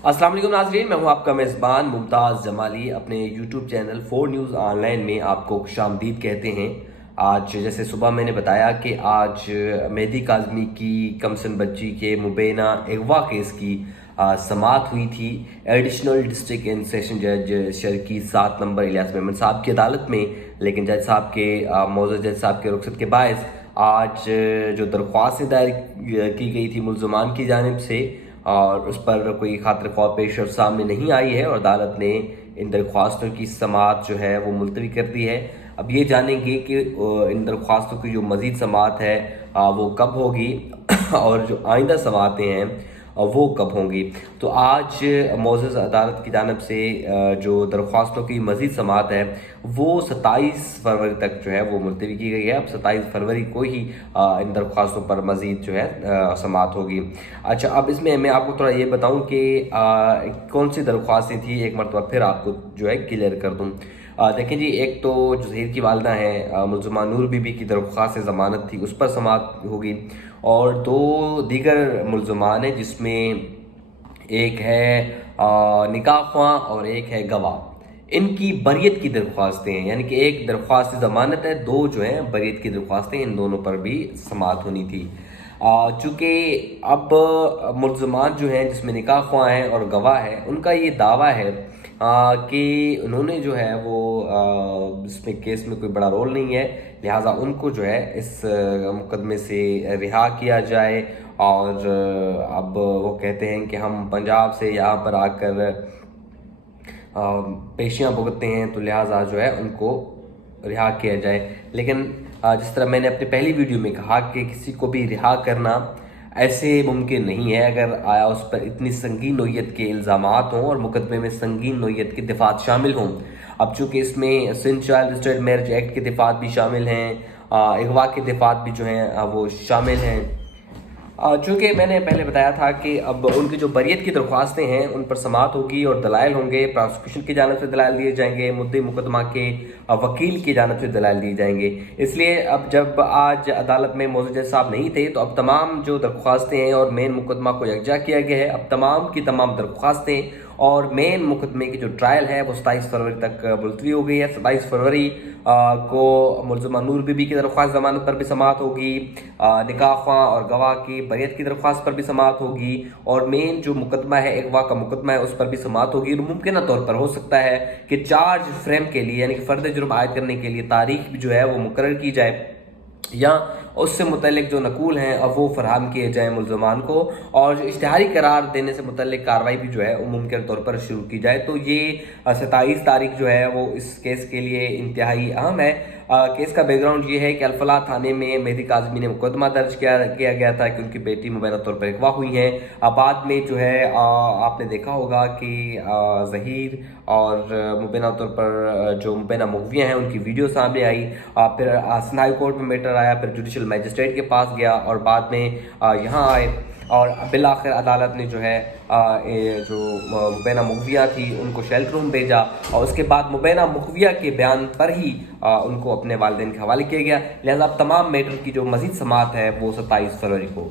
अस्सलाम वालेकुम नाज़रीन, मैं हूं आपका मेज़बान मुमताज़ जमाली। अपने यूट्यूब चैनल 4 न्यूज़ ऑनलाइन में आपको खुशामदीद कहते हैं। आज जैसे सुबह मैंने बताया कि आज मेहदी काज़मी की कमसन बच्ची के मुबैना अगवा केस की समाअत हुई थी। एडिशनल डिस्ट्रिक्ट एंड सेशन जज शर्की 7 नंबर इलियास मेमन साहब की अदालत में, लेकिन जज साहब के मौजूद जज साहब के रुखसत के बायस आज जो दरख्वास्त दायर की गई थी मुल्ज़मान की जानिब से, और उस पर कोई खातिर ख्वाह पेश सामने नहीं आई है और अदालत ने इन दरख्वास्तों की समाअत जो है वो मुलतवी कर दी है। अब ये जानेंगे कि इन दरख्वास्तों की जो मज़ीद समाअत है वो कब होगी और जो आइंदा समाअतें हैं वो कब होंगी। तो आज मोअज़्ज़ज़ अदालत की जानिब से जो दरख्वास्तों की मज़ीद समाअत है वो 27 फरवरी तक जो है वो मुलतवी की गई है। अब 27 फरवरी को ही इन दरख्वास्तों पर मज़ीद जो है समाअत होगी। अच्छा, अब इसमें मैं आपको थोड़ा ये बताऊं कि कौन सी दरख्वास्तें थी, एक मरतबा फिर आपको जो है क्लियर कर दूं। देखें जी, एक तो जो ज़हीर की वालदा हैं मुल्ज़मा नूर बीबी की दरख्वास्त ज़मानत थी, उस पर समाअत होगी, और दो दीगर मुल्ज़मान हैं जिसमें एक है निकाह ख्वाह और एक है गवाह। इनकी बरियत की दरख्वास्तें हैं, यानी कि एक दरख्वास्त ज़मानत है, दो जो हैं बरियत की दरख्वास्तें, इन दोनों पर भी समाअत होनी थी। चूँकि अब मुल्ज़मान जो हैं जिसमें निकाह ख्वाह हैं और गवाह है, उनका ये दावा है कि उन्होंने जो है वो इसमें केस में कोई बड़ा रोल नहीं है, लिहाजा उनको जो है इस मुकदमे से रिहा किया जाए। और अब वो कहते हैं कि हम पंजाब से यहाँ पर आकर पेशियाँ भुगतते हैं, तो लिहाजा जो है उनको रिहा किया जाए। लेकिन जिस तरह मैंने अपनी पहली वीडियो में कहा कि किसी को भी रिहा करना ऐसे मुमकिन नहीं है अगर आया उस पर इतनी संगीन नोयत के इल्ज़ामात हों और मुकदमे में संगीन नोयत के दिफात शामिल हों। अब चूँकि इसमें Sindh child registered marriage act के दिफात भी शामिल हैं, अगवा के दिफात भी जो हैं वो शामिल हैं। चूँकि मैंने पहले बताया था कि अब उनकी जो बरियत की दरख्वास्तें हैं उन पर समाअत होगी और दलाइल होंगे। प्रोसिक्यूशन की जानिब से दलाइल दिए जाएंगे, मुद्दे मुकदमा के वकील की जानिब से दलाइल दिए जाएंगे। इसलिए अब जब आज अदालत में मौजूद जज साहब नहीं थे, तो अब तमाम जो दरख्वास्तें हैं और मेन मुकदमा को यकजा किया गया है। अब तमाम की तमाम दरख्वास्तें और मेन मुकदमे की जो ट्रायल है वो 27 फरवरी तक मुलतवी हो गई है। 27 फरवरी को मुल्ज़मा नूर बीबी की दरख्वास्त ज़मानत पर भी समाअत होगी, निकाह ख्वाह और गवाह की बरियत की दरख्वास्त पर भी समाअत होगी, और मेन जो मुकदमा है अगवा का मुकदमा है उस पर भी समाअत होगी। और मुमकिन तौर पर हो सकता है कि चार्ज फ्रेम के लिए, यानी कि फ़र्द जुर्म आयद करने के लिए तारीख भी जो है वो मुकर्रर की जाए या उससे मुतल्लिक जो नकूल हैं अब वो फराहम किए जाएँ मुल्ज़मान को, और जो इश्तिहारी करार देने से मुतल्लिक कार्रवाई भी जो है वो मुमकिन तौर पर शुरू की जाए। तो ये 27 तारीख जो है वो इस केस के लिए इंतहाई अहम है। केस का बैकग्राउंड ये है कि अल-फलाह थाने में मेहदी काज़मी ने मुकदमा दर्ज किया गया था कि उनकी बेटी मुबैना तौर पर अगवा हुई हैं। बाद में जो है आपने देखा होगा कि ज़हीर और मुबैना तौर पर जो मुबैना मुग़विया हैं उनकी वीडियो सामने आई। फिर सिंध हाई कोर्ट में मैटर आया, फिर जुडिशल मजिस्ट्रेट के पास गया और बाद में यहाँ आए, और बिल आखिर अदालत ने जो है जो मुबैना मुग़विया थी उनको शेल्टर रूम भेजा, और उसके बाद मुबैना मुग़विया के बयान पर ही उनको अपने वालिदैन के हवाले किया गया। लिहाजा अब तमाम मैटर की जो मज़ीद समाअत है वो 27 फरवरी को